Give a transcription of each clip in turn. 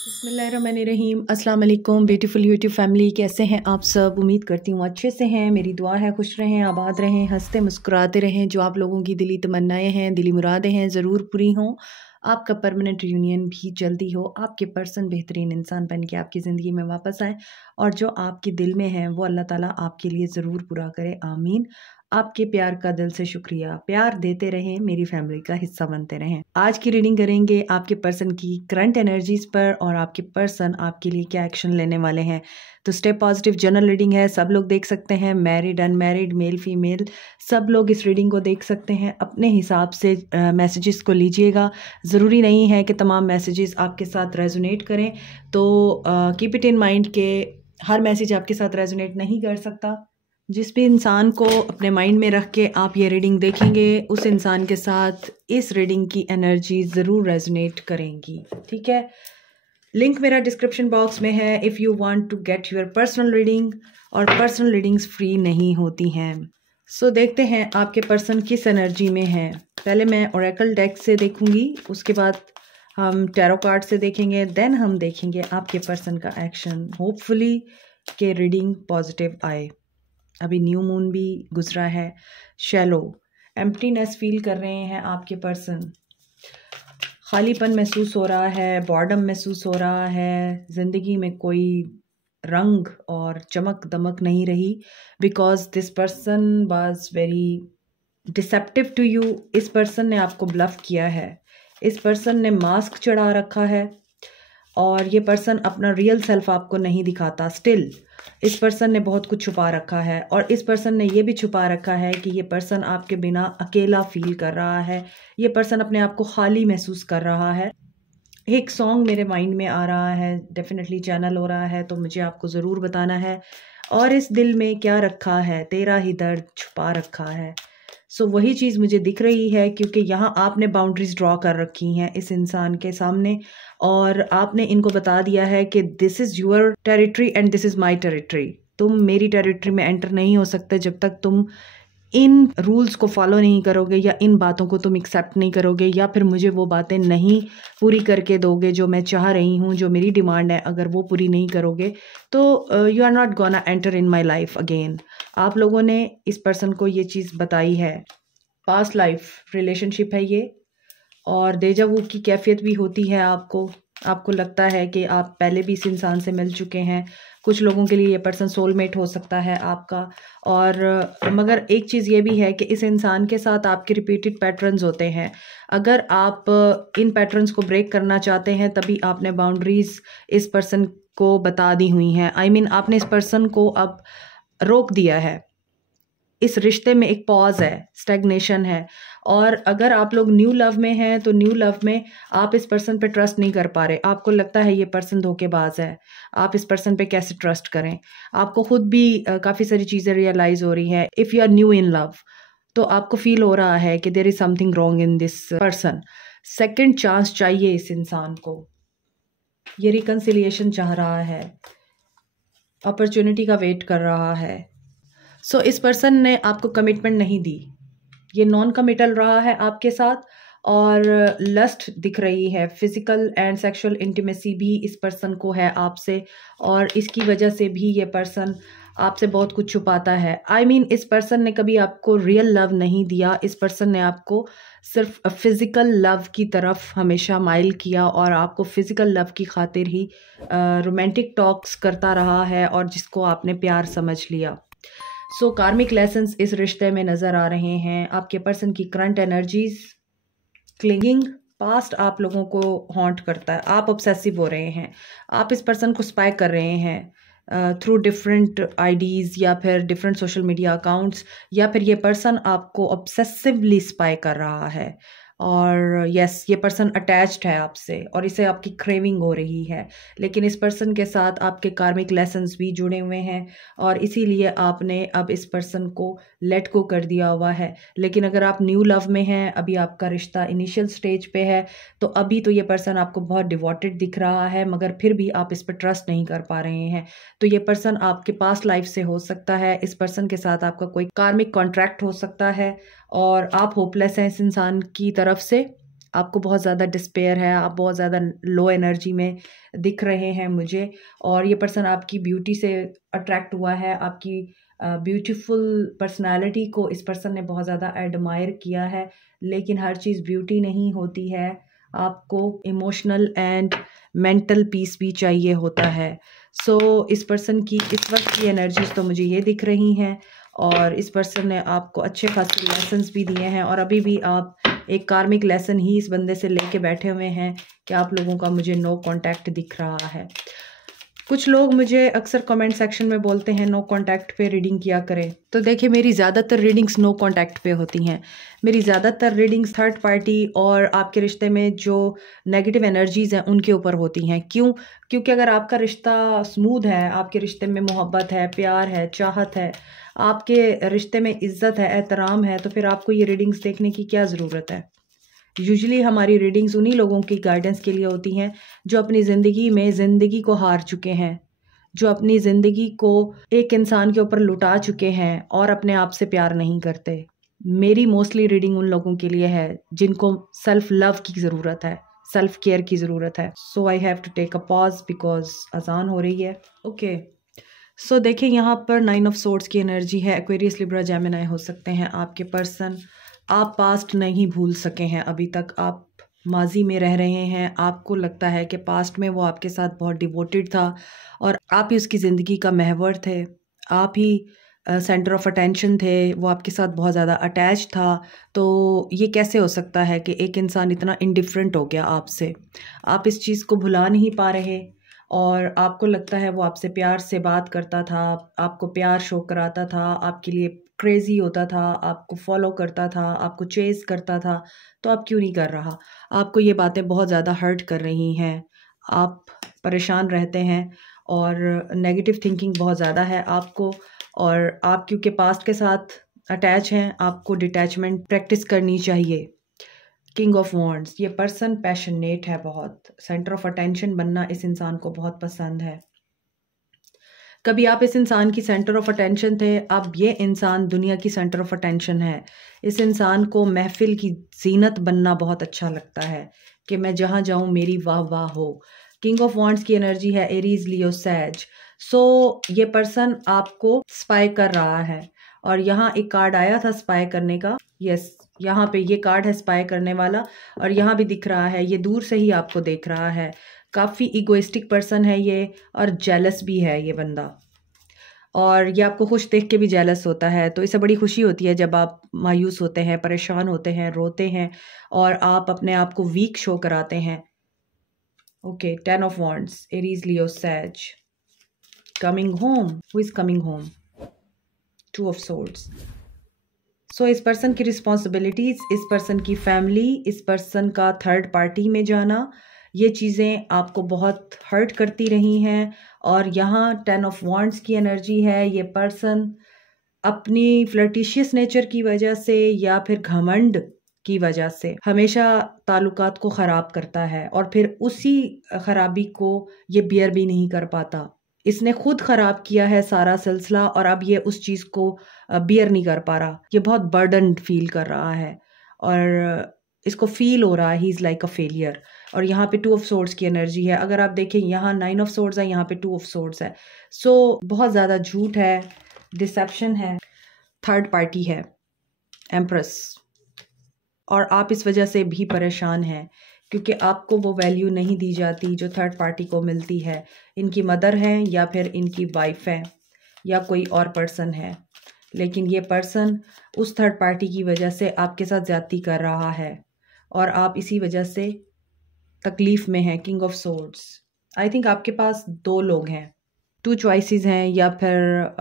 बिस्मिल्लाहिर्रहमानिर्रहीम। अस्सलाम वालेकुम ब्यूटीफुल यूट्यूब फैमिली, कैसे हैं आप सब? उम्मीद करती हूँ अच्छे से हैं। मेरी दुआ है खुश रहें, आबाद रहें, हंसते मुस्कुराते रहें। जो आप लोगों की दिली तमन्नाएं हैं, दिली मुरादें हैं, ज़रूर पूरी हों। आपका परमानेंट रियूनियन भी जल्दी हो। आपके पर्सन बेहतरीन इंसान बन के आपकी ज़िंदगी में वापस आए और जो आपके दिल में है वो अल्लाह ताला आपके लिए ज़रूर पूरा करे, आमीन। आपके प्यार का दिल से शुक्रिया। प्यार देते रहें, मेरी फैमिली का हिस्सा बनते रहें। आज की रीडिंग करेंगे आपके पर्सन की करंट एनर्जीज पर और आपके पर्सन आपके लिए क्या एक्शन लेने वाले हैं। तो स्टेप पॉजिटिव जनरल रीडिंग है, सब लोग देख सकते हैं, मैरिड अनमैरिड मेल फीमेल सब लोग इस रीडिंग को देख सकते हैं। अपने हिसाब से मैसेजेस को लीजिएगा। ज़रूरी नहीं है कि तमाम मैसेजेस आपके साथ रेजोनेट करें, तो कीप इट इन माइंड के हर मैसेज आपके साथ रेजोनेट नहीं कर सकता। जिस भी इंसान को अपने माइंड में रख के आप ये रीडिंग देखेंगे, उस इंसान के साथ इस रीडिंग की एनर्जी ज़रूर रेजोनेट करेंगी, ठीक है। लिंक मेरा डिस्क्रिप्शन बॉक्स में है if you want to get your personal reading, और पर्सनल रीडिंग्स फ्री नहीं होती हैं। सो देखते हैं आपके पर्सन किस एनर्जी में है। पहले मैं ओरेकल डेक से देखूंगी, उसके बाद हम टैरो कार्ड से देखेंगे, देन हम देखेंगे आपके पर्सन का एक्शन। होपफुली के रीडिंग पॉजिटिव आए। अभी न्यू मून भी गुजरा है। शैलो एम्प्टीनेस फील कर रहे हैं आपके पर्सन। खालीपन महसूस हो रहा है, बॉर्डम महसूस हो रहा है, ज़िंदगी में कोई रंग और चमक दमक नहीं रही, because this person was very deceptive to you. इस पर्सन ने आपको ब्लफ किया है, इस पर्सन ने मास्क चढ़ा रखा है और ये पर्सन अपना रियल सेल्फ आपको नहीं दिखाता। स्टिल इस पर्सन ने बहुत कुछ छुपा रखा है और इस पर्सन ने ये भी छुपा रखा है कि ये पर्सन आपके बिना अकेला फील कर रहा है। ये पर्सन अपने आप को खाली महसूस कर रहा है। एक सॉन्ग मेरे माइंड में आ रहा है, डेफिनेटली चैनल हो रहा है, तो मुझे आपको ज़रूर बताना है। और इस दिल में क्या रखा है, तेरा ही दर्द छुपा रखा है। सो वही चीज़ मुझे दिख रही है, क्योंकि यहाँ आपने बाउंड्रीज ड्रॉ कर रखी हैं इस इंसान के सामने और आपने इनको बता दिया है कि this is your territory and this is my territory. तुम मेरी टेरिटरी में एंटर नहीं हो सकते जब तक तुम इन रूल्स को फॉलो नहीं करोगे या इन बातों को तुम एक्सेप्ट नहीं करोगे या फिर मुझे वो बातें नहीं पूरी करके दोगे जो मैं चाह रही हूँ, जो मेरी डिमांड है। अगर वो पूरी नहीं करोगे तो you are not gonna enter in my life again. आप लोगों ने इस पर्सन को ये चीज़ बताई है। पास्ट लाइफ रिलेशनशिप है ये, और डेजा वू की कैफियत भी होती है आपको लगता है कि आप पहले भी इस इंसान से मिल चुके हैं। कुछ लोगों के लिए ये पर्सन सोलमेट हो सकता है आपका। और मगर एक चीज़ ये भी है कि इस इंसान के साथ आपके रिपीटेड पैटर्न्स होते हैं। अगर आप इन पैटर्न्स को ब्रेक करना चाहते हैं, तभी आपने बाउंड्रीज इस पर्सन को बता दी हुई हैं। आई मीन आपने इस पर्सन को अब रोक दिया है। इस रिश्ते में एक पॉज है, स्टैग्नेशन है। और अगर आप लोग न्यू लव में हैं तो न्यू लव में आप इस पर्सन पे ट्रस्ट नहीं कर पा रहे। आपको लगता है ये पर्सन धोखेबाज है, आप इस पर्सन पे कैसे ट्रस्ट करें। आपको खुद भी काफ़ी सारी चीज़ें रियलाइज़ हो रही हैं। If you are new in love तो आपको फील हो रहा है कि there is something wrong in this person. Second chance चाहिए इस इंसान को, ये रिकन्सिलिएशन चाह रहा है, अपॉर्चुनिटी का वेट कर रहा है। सो इस पर्सन ने आपको कमिटमेंट नहीं दी, ये नॉन कमिटल रहा है आपके साथ। और लस्ट दिख रही है, फिजिकल एंड सेक्सुअल इंटीमेसी भी इस पर्सन को है आपसे, और इसकी वजह से भी ये पर्सन आपसे बहुत कुछ छुपाता है। आई मीन इस पर्सन ने कभी आपको रियल लव नहीं दिया। इस पर्सन ने आपको सिर्फ फिजिकल लव की तरफ हमेशा माइल किया और आपको फिजिकल लव की खातिर ही रोमांटिक टॉक्स करता रहा है और जिसको आपने प्यार समझ लिया। सो कार्मिक लेसन्स इस रिश्ते में नज़र आ रहे हैं। आपके पर्सन की करंट एनर्जीज, क्लिंगिंग, पास्ट आप लोगों को हॉन्ट करता है। आप ऑब्सेसिव हो रहे हैं, आप इस पर्सन को स्पाई कर रहे हैं थ्रू डिफरेंट आईडीज़ या फिर डिफरेंट सोशल मीडिया अकाउंट्स, या फिर ये पर्सन आपको ऑब्सेसिवली स्पाई कर रहा है। और यस, ये पर्सन अटैच्ड है आपसे और इसे आपकी क्रेविंग हो रही है। लेकिन इस पर्सन के साथ आपके कार्मिक लेसन्स भी जुड़े हुए हैं और इसीलिए आपने अब इस पर्सन को लेट गो कर दिया हुआ है। लेकिन अगर आप न्यू लव में हैं, अभी आपका रिश्ता इनिशियल स्टेज पे है, तो अभी तो ये पर्सन आपको बहुत डिवोटेड दिख रहा है, मगर फिर भी आप इस पर ट्रस्ट नहीं कर पा रहे हैं। तो ये पर्सन आपके पास्ट लाइफ से हो सकता है। इस पर्सन के साथ आपका कोई कार्मिक कॉन्ट्रैक्ट हो सकता है और आप होपलेस हैं इस इंसान की तरफ से। आपको बहुत ज़्यादा डिस्पेयर है, आप बहुत ज़्यादा लो एनर्जी में दिख रहे हैं मुझे। और ये पर्सन आपकी ब्यूटी से अट्रैक्ट हुआ है, आपकी ब्यूटीफुल पर्सनालिटी को इस पर्सन ने बहुत ज़्यादा एडमायर किया है। लेकिन हर चीज़ ब्यूटी नहीं होती है, आपको इमोशनल एंड मेंटल पीस भी चाहिए होता है। सो इस पर्सन की इस वक्त की एनर्जीज तो मुझे ये दिख रही हैं, और इस पर्सन ने आपको अच्छे खासे लेसन्स भी दिए हैं, और अभी भी आप एक कार्मिक लेसन ही इस बंदे से लेके बैठे हुए हैं कि आप लोगों का मुझे नो कांटेक्ट दिख रहा है। कुछ लोग मुझे अक्सर कमेंट सेक्शन में बोलते हैं नो कांटेक्ट पे रीडिंग किया करें। तो देखिए, मेरी ज़्यादातर रीडिंग्स नो कांटेक्ट पे होती हैं। मेरी ज़्यादातर रीडिंग्स थर्ड पार्टी और आपके रिश्ते में जो नेगेटिव एनर्जीज़ हैं उनके ऊपर होती हैं। क्यों? क्योंकि अगर आपका रिश्ता स्मूथ है, आपके रिश्ते में मोहब्बत है, प्यार है, चाहत है, आपके रिश्ते में इज़्ज़त है, एहतराम है, तो फिर आपको ये रीडिंग्स देखने की क्या ज़रूरत है। यूजुअली हमारी रीडिंग्स उन्हीं लोगों की गाइडेंस के लिए होती हैं जो अपनी ज़िंदगी में ज़िंदगी को हार चुके हैं, जो अपनी ज़िंदगी को एक इंसान के ऊपर लुटा चुके हैं और अपने आप से प्यार नहीं करते। मेरी मोस्टली रीडिंग उन लोगों के लिए है जिनको सेल्फ लव की ज़रूरत है, सेल्फ केयर की ज़रूरत है। So I have to take a pause because अजान हो रही है। ओके, सो देखिए, यहाँ पर 9 ऑफ सोर्ड्स की एनर्जी है। एक्वेरियस, लिब्रा, जेमिनी हो सकते हैं आपके पर्सन। आप पास्ट नहीं भूल सके हैं अभी तक, आप माजी में रह रहे हैं। आपको लगता है कि पास्ट में वो आपके साथ बहुत डिवोटेड था और आप ही उसकी ज़िंदगी का महवर थे, आप ही सेंटर ऑफ अटेंशन थे, वो आपके साथ बहुत ज़्यादा अटैच था। तो ये कैसे हो सकता है कि एक इंसान इतना इंडिफरेंट हो गया आपसे? आप इस चीज़ को भुला नहीं पा रहे और आपको लगता है वो आपसे प्यार से बात करता था, आपको प्यार शो कराता था, आपके लिए क्रेज़ी होता था, आपको फॉलो करता था, आपको चेज़ करता था। तो आप क्यों नहीं कर रहा? आपको ये बातें बहुत ज़्यादा हर्ट कर रही हैं, आप परेशान रहते हैं और नेगेटिव थिंकिंग बहुत ज़्यादा है आपको। और आप क्योंकि पास्ट के साथ अटैच हैं, आपको डिटैचमेंट प्रैक्टिस करनी चाहिए। किंग ऑफ वॉन्ड्स, ये पर्सन पैशनेट है बहुत, सेंटर ऑफ अटेंशन बनना इस इंसान को बहुत पसंद है। कभी आप इस इंसान की सेंटर ऑफ अटेंशन थे, अब ये इंसान दुनिया की सेंटर ऑफ अटेंशन है। इस इंसान को महफिल की जीनत बनना बहुत अच्छा लगता है कि मैं जहाँ जाऊँ मेरी वाह वाह हो। किंग ऑफ वॉन्ड्स की एनर्जी है एरीज, लियो, सैज। सो ये पर्सन आपको स्पाई कर रहा है और यहाँ एक कार्ड आया था स्पाई करने का। यस, यहाँ पे ये कार्ड है स्पाई करने वाला, और यहाँ भी दिख रहा है ये दूर से ही आपको देख रहा है। काफ़ी इगोइस्टिक पर्सन है ये और जेलस भी है ये बंदा, और ये आपको खुश देख के भी जेलस होता है। तो इसे बड़ी खुशी होती है जब आप मायूस होते हैं, परेशान होते हैं, रोते हैं और आप अपने आप को वीक शो कराते हैं। Okay, 10 of wands, Aries, Leo, sage. Coming home, who is coming home? 2 of swords. So इस पर्सन की रिस्पॉन्सिबिलिटीज, इस पर्सन की फैमिली, इस पर्सन का थर्ड पार्टी में जाना, ये चीज़ें आपको बहुत हर्ट करती रही हैं। और यहाँ 10 ऑफ वॉन्ड्स की एनर्जी है। ये पर्सन अपनी फ्लर्टिशियस नेचर की वजह से या फिर घमंड की वजह से हमेशा ताल्लुकात को ख़राब करता है और फिर उसी ख़राबी को ये बियर भी नहीं कर पाता। इसने खुद ख़राब किया है सारा सिलसिला और अब ये उस चीज़ को बियर नहीं कर पा रहा। ये बहुत बर्डन फील कर रहा है और इसको फील हो रहा है he is like a failure. और यहाँ पे 2 ऑफ सोर्ड्स की एनर्जी है। अगर आप देखें, यहाँ 9 ऑफ सोर्ड्स है, यहाँ पे 2 ऑफ सोर्ड्स है। सो बहुत ज़्यादा झूठ है, डिसेप्शन है, थर्ड पार्टी है, एम्प्रेस। और आप इस वजह से भी परेशान हैं क्योंकि आपको वो वैल्यू नहीं दी जाती जो थर्ड पार्टी को मिलती है। इनकी मदर हैं या फिर इनकी वाइफ है या कोई और पर्सन है, लेकिन ये पर्सन उस थर्ड पार्टी की वजह से आपके साथ ज्यादती कर रहा है और आप इसी वजह से तकलीफ में हैं। King of swords, I think आपके पास 2 लोग हैं, 2 चॉइसेस हैं, या फिर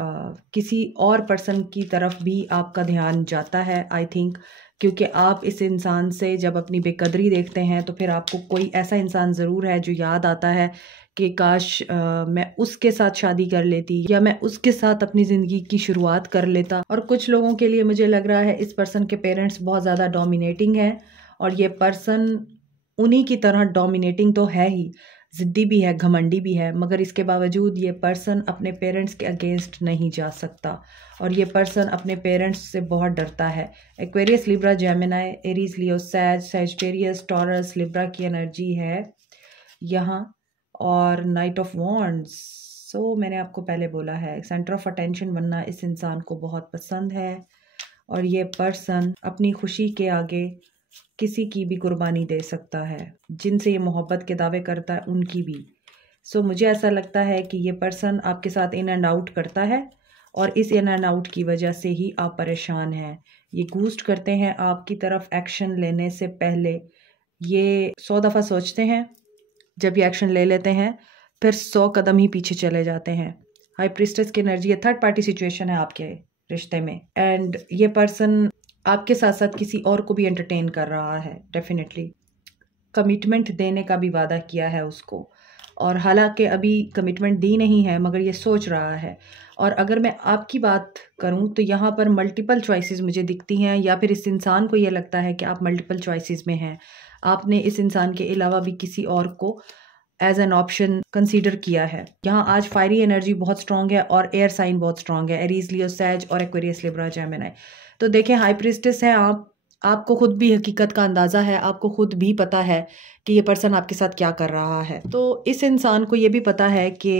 किसी और पर्सन की तरफ भी आपका ध्यान जाता है आई थिंक, क्योंकि आप इस इंसान से जब अपनी बेकदरी देखते हैं तो फिर आपको कोई ऐसा इंसान ज़रूर है जो याद आता है कि काश मैं उसके साथ शादी कर लेती या मैं उसके साथ अपनी ज़िंदगी की शुरुआत कर लेता। और कुछ लोगों के लिए मुझे लग रहा है इस पर्सन के पेरेंट्स बहुत ज़्यादा डोमिनेटिंग है और ये पर्सन उन्हीं की तरह डोमिनेटिंग तो है ही, ज़िद्दी भी है, घमंडी भी है, मगर इसके बावजूद ये पर्सन अपने पेरेंट्स के अगेंस्ट नहीं जा सकता और ये पर्सन अपने पेरेंट्स से बहुत डरता है। एक्वेरियस, लिब्रा, जेमिनी, एरीज, लियो, सैजिटेरियस, टॉरस, लिब्रा की एनर्जी है यहाँ और नाइट ऑफ वॉन्ड्स। सो मैंने आपको पहले बोला है सेंटर ऑफ अटेंशन बनना इस इंसान को बहुत पसंद है और ये पर्सन अपनी खुशी के आगे किसी की भी कुर्बानी दे सकता है, जिनसे ये मोहब्बत के दावे करता है उनकी भी। सो मुझे ऐसा लगता है कि ये पर्सन आपके साथ इन एंड आउट करता है और इस इन एंड आउट की वजह से ही आप परेशान हैं। ये घूस्ट करते हैं आपकी तरफ एक्शन लेने से पहले। ये 100 दफ़ा सोचते हैं, जब ये एक्शन ले लेते हैं फिर 100 कदम ही पीछे चले जाते हैं। हाई प्रीस्टेस की एनर्जी, थर्ड पार्टी सिचुएशन है आपके रिश्ते में एंड ये पर्सन आपके साथ साथ किसी और को भी एंटरटेन कर रहा है। डेफिनेटली कमिटमेंट देने का भी वादा किया है उसको और हालांकि अभी कमिटमेंट दी नहीं है मगर ये सोच रहा है। और अगर मैं आपकी बात करूं तो यहाँ पर मल्टीपल चॉइसेस मुझे दिखती हैं या फिर इस इंसान को ये लगता है कि आप मल्टीपल चॉइसेस में हैं। आपने इस इंसान के अलावा भी किसी और को एज एन ऑप्शन कंसीडर किया है। यहाँ आज फायरी एनर्जी बहुत स्ट्रांग है और एयर साइन बहुत स्ट्रांग है, एरीज, लियो, सैज और एक्वेरियस, लिब्रा, जेमिनी। तो देखें, हाई प्रीस्टेस है आपको खुद भी हकीकत का अंदाज़ा है, आपको खुद भी पता है कि ये पर्सन आपके साथ क्या कर रहा है। तो इस इंसान को ये भी पता है कि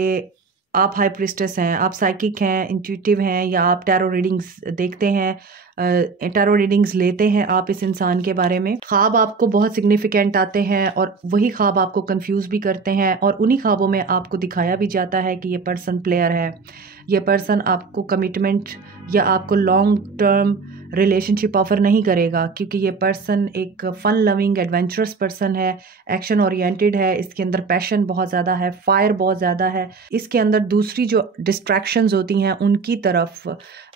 आप हाई प्रीस्टेस हैं, आप साइकिक हैं, इंट्यूटिव हैं या आप टैरो रीडिंग्स देखते हैं, टैरो रीडिंग्स लेते हैं आप इस इंसान के बारे में। ख्वाब आपको बहुत सिग्निफिकेंट आते हैं और वही ख्वाब आपको कंफ्यूज भी करते हैं और उन्हीं ख्वाबों में आपको दिखाया भी जाता है कि ये पर्सन प्लेयर है, ये पर्सन आपको कमिटमेंट या आपको लॉन्ग टर्म रिलेशनशिप ऑफर नहीं करेगा क्योंकि ये पर्सन एक फन लविंग एडवेंचरस पर्सन है, एक्शन ओरिएंटेड है, इसके अंदर पैशन बहुत ज़्यादा है, फायर बहुत ज़्यादा है, इसके अंदर दूसरी जो डिस्ट्रैक्शंस होती हैं उनकी तरफ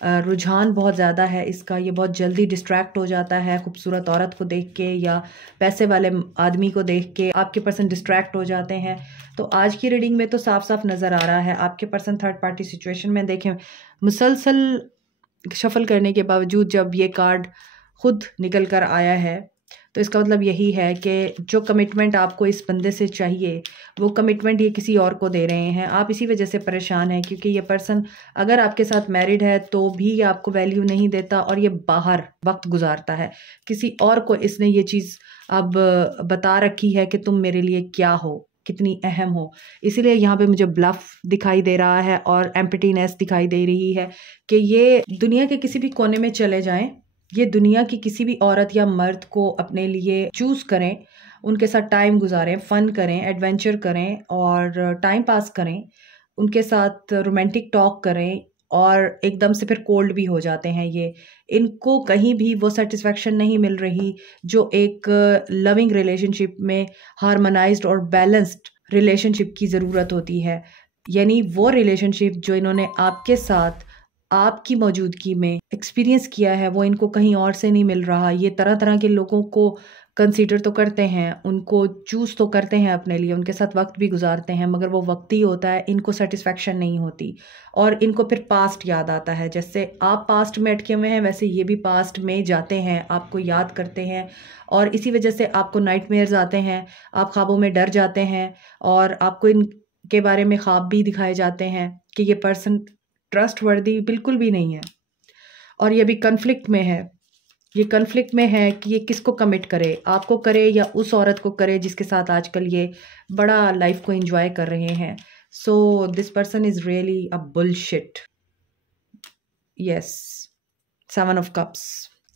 रुझान बहुत ज़्यादा है इसका। ये बहुत जल्दी डिस्ट्रैक्ट हो जाता है खूबसूरत औरत को देख के या पैसे वाले आदमी को देख के, आपके पर्सन डिस्ट्रैक्ट हो जाते हैं। तो आज की रीडिंग में तो साफ साफ नज़र आ रहा है आपके पर्सन थर्ड पार्टी सिचुएशन में। देखें, मुसलसल शफल करने के बावजूद जब ये कार्ड खुद निकल कर आया है तो इसका मतलब यही है कि जो कमिटमेंट आपको इस बंदे से चाहिए वो कमिटमेंट ये किसी और को दे रहे हैं। आप इसी वजह से परेशान हैं क्योंकि ये पर्सन अगर आपके साथ मैरिड है तो भी ये आपको वैल्यू नहीं देता और ये बाहर वक्त गुजारता है। किसी और को इसने ये चीज़ अब बता रखी है कि तुम मेरे लिए क्या हो, कितनी अहम हो। इसीलिए यहाँ पे मुझे ब्लफ दिखाई दे रहा है और एम्प्टीनेस दिखाई दे रही है कि ये दुनिया के किसी भी कोने में चले जाएं, ये दुनिया की किसी भी औरत या मर्द को अपने लिए चूज करें, उनके साथ टाइम गुजारें, फन करें, एडवेंचर करें और टाइम पास करें, उनके साथ रोमांटिक टॉक करें और एकदम से फिर कोल्ड भी हो जाते हैं। ये इनको कहीं भी वो सेटिस्फेक्शन नहीं मिल रही जो एक लविंग रिलेशनशिप में हार्मोनाइज्ड और बैलेंस्ड रिलेशनशिप की ज़रूरत होती है। यानी वो रिलेशनशिप जो इन्होंने आपके साथ आपकी मौजूदगी में एक्सपीरियंस किया है वो इनको कहीं और से नहीं मिल रहा। ये तरह तरह के लोगों को कंसीडर तो करते हैं, उनको चूज़ तो करते हैं अपने लिए, उनके साथ वक्त भी गुजारते हैं, मगर वो वक्त ही होता है, इनको सेटिस्फेक्शन नहीं होती और इनको फिर पास्ट याद आता है। जैसे आप पास्ट में अटके हुए हैं वैसे ये भी पास्ट में जाते हैं, आपको याद करते हैं और इसी वजह से आपको नाइटमेयर्स आते हैं, आप ख्वाबों में डर जाते हैं और आपको इनके बारे में ख्वाब भी दिखाए जाते हैं कि ये पर्सन ट्रस्टवर्दी बिल्कुल भी नहीं है और ये भी कन्फ्लिक्ट में है। ये कन्फ्लिक्ट में है कि ये किसको कमिट करे, आपको करे या उस औरत को करे जिसके साथ आजकल ये बड़ा लाइफ को एंजॉय कर रहे हैं। So this person is really a bullshit. Yes, 7 of cups.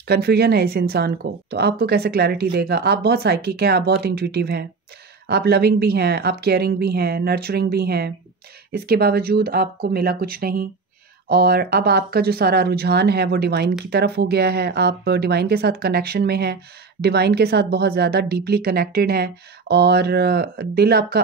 Confusion है इस इंसान को, तो आपको कैसे क्लैरिटी देगा। आप बहुत साइकिक हैं, आप बहुत इंट्यूटिव हैं, आप लविंग भी हैं, आप केयरिंग भी हैं, नर्चरिंग भी हैं, इसके बावजूद आपको मिला कुछ नहीं और अब आपका जो सारा रुझान है वो डिवाइन की तरफ हो गया है। आप डिवाइन के साथ कनेक्शन में हैं, डिवाइन के साथ बहुत ज़्यादा डीपली कनेक्टेड हैं और दिल आपका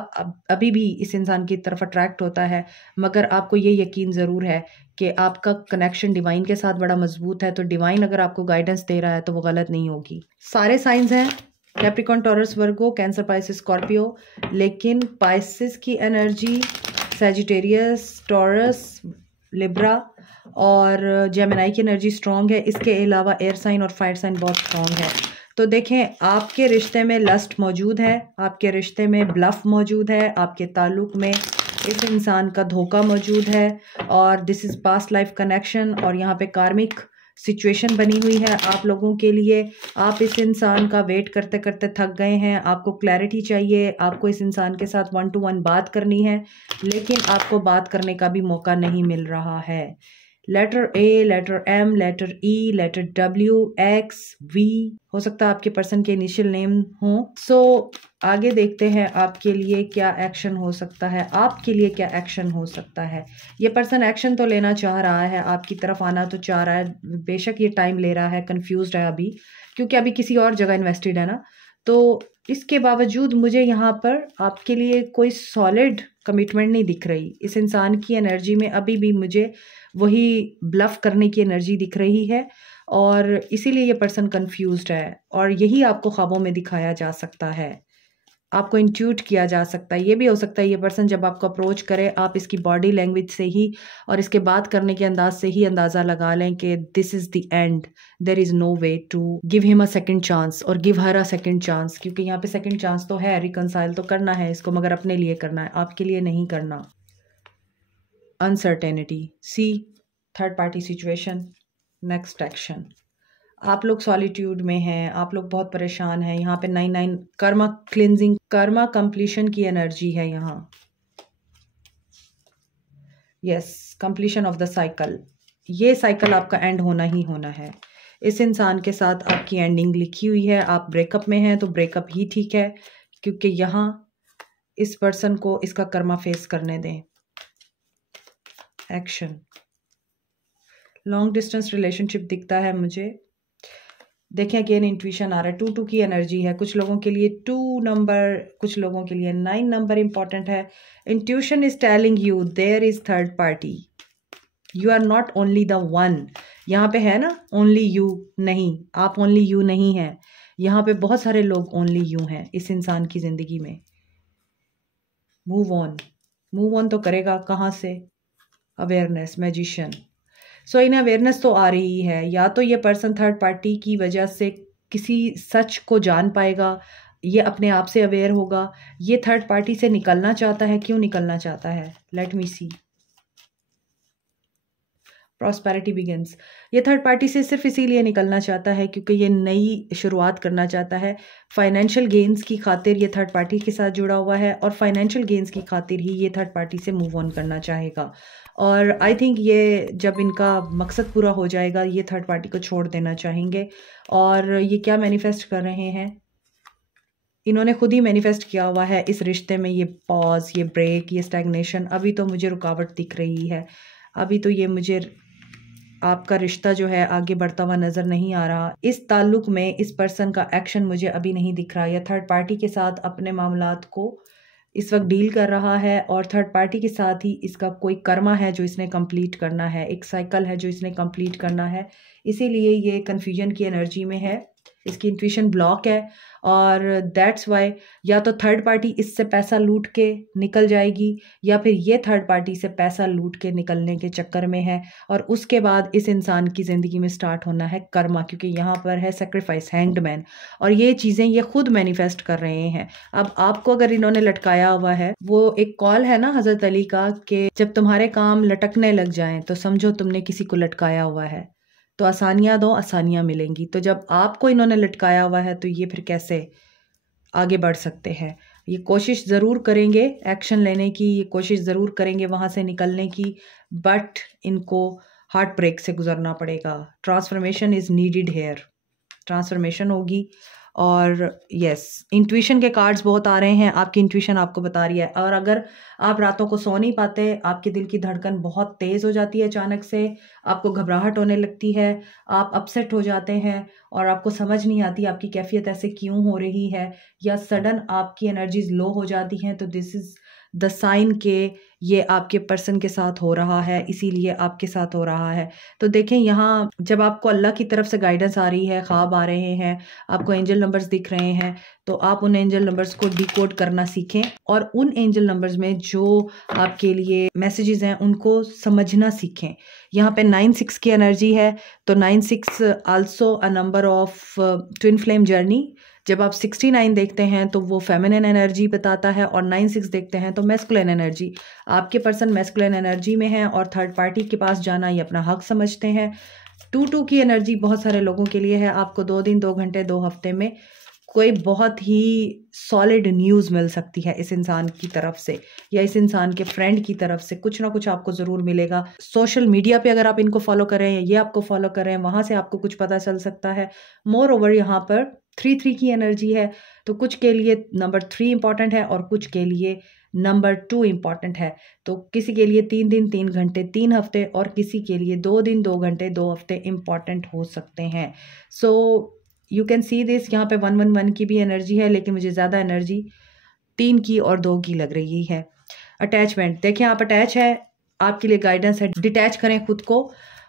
अभी भी इस इंसान की तरफ अट्रैक्ट होता है, मगर आपको ये यकीन ज़रूर है कि आपका कनेक्शन डिवाइन के साथ बड़ा मजबूत है। तो डिवाइन अगर आपको गाइडेंस दे रहा है तो वो गलत नहीं होगी। सारे साइंस हैं, कैप्रिकॉर्न, टॉरस, वर्गो, कैंसर, पाइसिस, स्कॉर्पियो, लेकिन पाइसिस की एनर्जी, सैजिटेरियस, टॉरस, लिब्रा और जेमिनी की एनर्जी स्ट्रॉन्ग है। इसके अलावा एयर साइन और फायर साइन बहुत स्ट्रॉन्ग है। तो देखें, आपके रिश्ते में लस्ट मौजूद है, आपके रिश्ते में ब्लफ मौजूद है, आपके ताल्लुक़ में इस इंसान का धोखा मौजूद है, और this is past life connection, और यहाँ पे कार्मिक सिचुएशन बनी हुई है आप लोगों के लिए। आप इस इंसान का वेट करते करते थक गए हैं, आपको क्लैरिटी चाहिए, आपको इस इंसान के साथ 1 to 1 बात करनी है, लेकिन आपको बात करने का भी मौका नहीं मिल रहा है। Letter A, letter M, letter E, letter W, X, V, हो सकता है आपके पर्सन के इनिशियल नेम हो। सो आगे देखते हैं आपके लिए क्या एक्शन हो सकता है, आपके लिए क्या एक्शन हो सकता है। ये पर्सन एक्शन तो लेना चाह रहा है, आपकी तरफ आना तो चाह रहा है, बेशक ये टाइम ले रहा है, कंफ्यूज्ड है अभी, क्योंकि अभी किसी और जगह इन्वेस्टेड है ना। तो इसके बावजूद मुझे यहाँ पर आपके लिए कोई सॉलिड कमिटमेंट नहीं दिख रही। इस इंसान की एनर्जी में अभी भी मुझे वही ब्लफ करने की एनर्जी दिख रही है, और इसीलिए ये पर्सन कंफ्यूज्ड है, और यही आपको ख्वाबों में दिखाया जा सकता है, आपको इंट्यूट किया जा सकता है। ये भी हो सकता है ये पर्सन जब आपको अप्रोच करे, आप इसकी बॉडी लैंग्वेज से ही और इसके बात करने के अंदाज से ही अंदाज़ा लगा लें कि this is the end, there is no way to give him a second chance और give her a second chance, क्योंकि यहाँ पे सेकंड चांस तो है, रिकंसाइल तो करना है इसको, मगर अपने लिए करना है, आपके लिए नहीं करना। Uncertainty, see, third party situation, next action. आप लोग सॉलिट्यूड में हैं, आप लोग बहुत परेशान हैं। यहाँ पे 9 कर्मा क्लिनजिंग, कर्मा कंप्लीशन की एनर्जी है यहाँ। Yes, completion of the cycle, ये साइकिल आपका एंड होना ही होना है। इस इंसान के साथ आपकी एंडिंग लिखी हुई है, आप ब्रेकअप में हैं तो ब्रेकअप ही ठीक है, क्योंकि यहाँ इस पर्सन को इसका कर्मा फेस करने दें। एक्शन, लॉन्ग डिस्टेंस रिलेशनशिप दिखता है मुझे। देखें, अगेन इंट्यूशन आ रहा है, 2 की एनर्जी है। कुछ लोगों के लिए 2 नंबर, कुछ लोगों के लिए 9 नंबर इंपॉर्टेंट है। Intuition is telling you there is third party, you are not only the one. यहाँ पे है ना ओनली यू, नहीं, आप ओनली यू नहीं हैं, यहाँ पे बहुत सारे लोग ओनली यू हैं इस इंसान की ज़िंदगी में। मूव ऑन, मूव ऑन तो करेगा कहाँ से? Awareness, magician. सो इन्हें अवेयरनेस तो आ रही है, या तो ये पर्सन थर्ड पार्टी की वजह से किसी सच को जान पाएगा, ये अपने आप से अवेयर होगा, ये थर्ड पार्टी से निकलना चाहता है। क्यों निकलना चाहता है? लेट मी सी। प्रॉस्पेरिटी बिगिंस, ये थर्ड पार्टी से सिर्फ इसीलिए निकलना चाहता है क्योंकि ये नई शुरुआत करना चाहता है। फाइनेंशियल गेंस की खातिर ये थर्ड पार्टी के साथ जुड़ा हुआ है, और फाइनेंशियल गेंस की खातिर ही ये थर्ड पार्टी से मूव ऑन करना चाहेगा। और आई थिंक ये जब इनका मकसद पूरा हो जाएगा, ये थर्ड पार्टी को छोड़ देना चाहेंगे। और ये क्या मैनिफेस्ट कर रहे हैं? इन्होंने खुद ही मैनिफेस्ट किया हुआ है इस रिश्ते में, ये पॉज, ये ब्रेक, ये स्टैग्नेशन। अभी तो मुझे रुकावट दिख रही है, अभी तो ये मुझे आपका रिश्ता जो है आगे बढ़ता हुआ नज़र नहीं आ रहा। इस ताल्लुक में इस पर्सन का एक्शन मुझे अभी नहीं दिख रहा। या थर्ड पार्टी के साथ अपने मामलात को इस वक्त डील कर रहा है, और थर्ड पार्टी के साथ ही इसका कोई कर्मा है जो इसने कंप्लीट करना है, एक साइकिल है जो इसने कंप्लीट करना है। इसीलिए ये कन्फ्यूजन की एनर्जी में है, इसकी इंट्यूशन ब्लॉक है, और दैट्स वाई या तो थर्ड पार्टी इससे पैसा लूट के निकल जाएगी, या फिर ये थर्ड पार्टी से पैसा लूट के निकलने के चक्कर में है। और उसके बाद इस इंसान की ज़िंदगी में स्टार्ट होना है कर्मा, क्योंकि यहाँ पर है सेक्रीफाइस, हैंग्ड मैन, और ये चीज़ें ये खुद मैनिफेस्ट कर रहे हैं। अब आपको अगर इन्होंने लटकाया हुआ है, वो एक कॉल है ना हज़रत अली का कि जब तुम्हारे काम लटकने लग जाएं तो समझो तुमने किसी को लटकाया हुआ है, तो आसानियाँ दो, आसानियाँ मिलेंगी। तो जब आपको इन्होंने लटकाया हुआ है तो ये फिर कैसे आगे बढ़ सकते हैं? ये कोशिश ज़रूर करेंगे एक्शन लेने की, ये कोशिश ज़रूर करेंगे वहाँ से निकलने की, बट इनको हार्ट ब्रेक से गुजरना पड़ेगा। Transformation is needed here, transformation होगी। और यस, इंट्यूशन के कार्ड्स बहुत आ रहे हैं, आपकी इंट्यूशन आपको बता रही है। और अगर आप रातों को सो नहीं पाते, आपके दिल की धड़कन बहुत तेज़ हो जाती है अचानक से, आपको घबराहट होने लगती है, आप अपसेट हो जाते हैं और आपको समझ नहीं आती आपकी कैफियत ऐसे क्यों हो रही है, या सडन आपकी एनर्जीज लो हो जाती हैं, तो दिस इज़ द साइन के ये आपके पर्सन के साथ हो रहा है, इसीलिए आपके साथ हो रहा है। तो देखें यहाँ जब आपको अल्लाह की तरफ से गाइडेंस आ रही है, ख्वाब आ रहे हैं, आपको एंजल नंबर्स दिख रहे हैं, तो आप उन एंजल नंबर्स को डिकोड करना सीखें और उन एंजल नंबर्स में जो आपके लिए मैसेजेस हैं उनको समझना सीखें। यहाँ पे 9-6 की एनर्जी है, तो 9-6 also a number of twin flame journey. जब आप 69 देखते हैं तो वो फेमिनिन एनर्जी बताता है और 9-6 देखते हैं तो मैस्कुलिन एनर्जी। आपके पर्सन मैस्कुलिन एनर्जी में है और थर्ड पार्टी के पास जाना ये अपना हक समझते हैं। 2-2 की एनर्जी बहुत सारे लोगों के लिए है। आपको 2 दिन 2 घंटे 2 हफ्ते में कोई बहुत ही सॉलिड न्यूज़ मिल सकती है इस इंसान की तरफ से या इस इंसान के फ्रेंड की तरफ से, कुछ ना कुछ आपको ज़रूर मिलेगा। सोशल मीडिया पे अगर आप इनको फॉलो कर रहे हैं, ये आपको फॉलो कर रहे हैं, वहाँ से आपको कुछ पता चल सकता है। मोर ओवर यहाँ पर 3-3 की एनर्जी है, तो कुछ के लिए नंबर 3 इंपॉर्टेंट है और कुछ के लिए नंबर 2 इंपॉर्टेंट है। तो किसी के लिए 3 दिन 3 घंटे 3 हफ्ते और किसी के लिए 2 दिन 2 घंटे 2 हफ्ते इंपॉर्टेंट हो सकते हैं। So you can see this. यहाँ पे 1-1-1 की भी एनर्जी है, लेकिन मुझे ज़्यादा एनर्जी 3 की और 2 की लग रही है। अटैचमेंट, देखिए आप अटैच है, आपके लिए गाइडेंस है, डिटैच करें खुद को,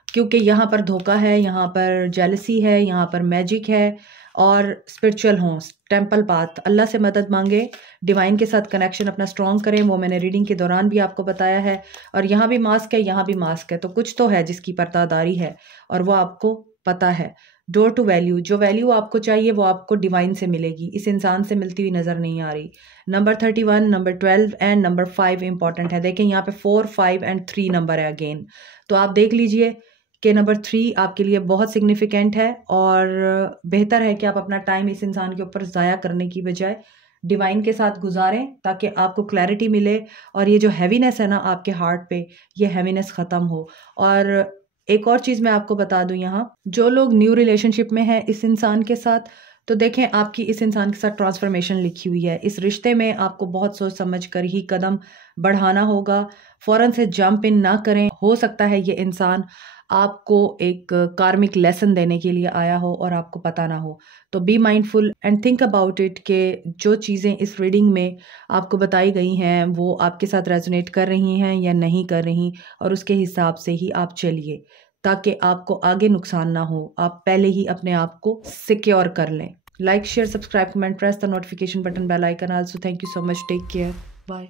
क्योंकि यहाँ पर धोखा है, यहाँ पर जेलसी है, यहाँ पर मैजिक है और स्पिरिचुअल हों। टेम्पल पाथ, अल्लाह से मदद मांगे, डिवाइन के साथ कनेक्शन अपना स्ट्रॉन्ग करें, वो मैंने रीडिंग के दौरान भी आपको बताया है। और यहाँ भी मास्क है, यहाँ भी मास्क है, तो कुछ तो है जिसकी पर्दादारी है और वो आपको पता है। डोर टू वैल्यू, जो वैल्यू आपको चाहिए वो आपको डिवाइन से मिलेगी, इस इंसान से मिलती हुई नज़र नहीं आ रही। Number 31, number 12 and number 5 important है। देखें यहाँ पे 4, 5 एंड 3 नंबर है अगेन, तो आप देख लीजिए कि नंबर 3 आपके लिए बहुत सिग्निफिकेंट है और बेहतर है कि आप अपना टाइम इस इंसान के ऊपर ज़ाया करने की बजाय डिवाइन के साथ गुजारें, ताकि आपको क्लैरिटी मिले और ये जो हैवीनेस है ना आपके हार्ट पे, ये हैवीनेस ख़त्म हो। और एक और चीज़ मैं आपको बता दूं, यहाँ जो लोग न्यू रिलेशनशिप में हैं इस इंसान के साथ, तो देखें आपकी इस इंसान के साथ ट्रांसफॉर्मेशन लिखी हुई है। इस रिश्ते में आपको बहुत सोच समझ कर ही कदम बढ़ाना होगा, फ़ौरन से जंप इन ना करें। हो सकता है ये इंसान आपको एक कार्मिक लेसन देने के लिए आया हो और आपको पता ना हो। तो be mindful and think about it कि जो चीज़ें इस रीडिंग में आपको बताई गई हैं वो आपके साथ रेजोनेट कर रही हैं या नहीं कर रही, और उसके हिसाब से ही आप चलिए ताकि आपको आगे नुकसान ना हो। आप पहले ही अपने आप को सिक्योर कर लें। Like, share, subscribe, comment, press the notification button, bell icon. Also thank you so much, take care, bye.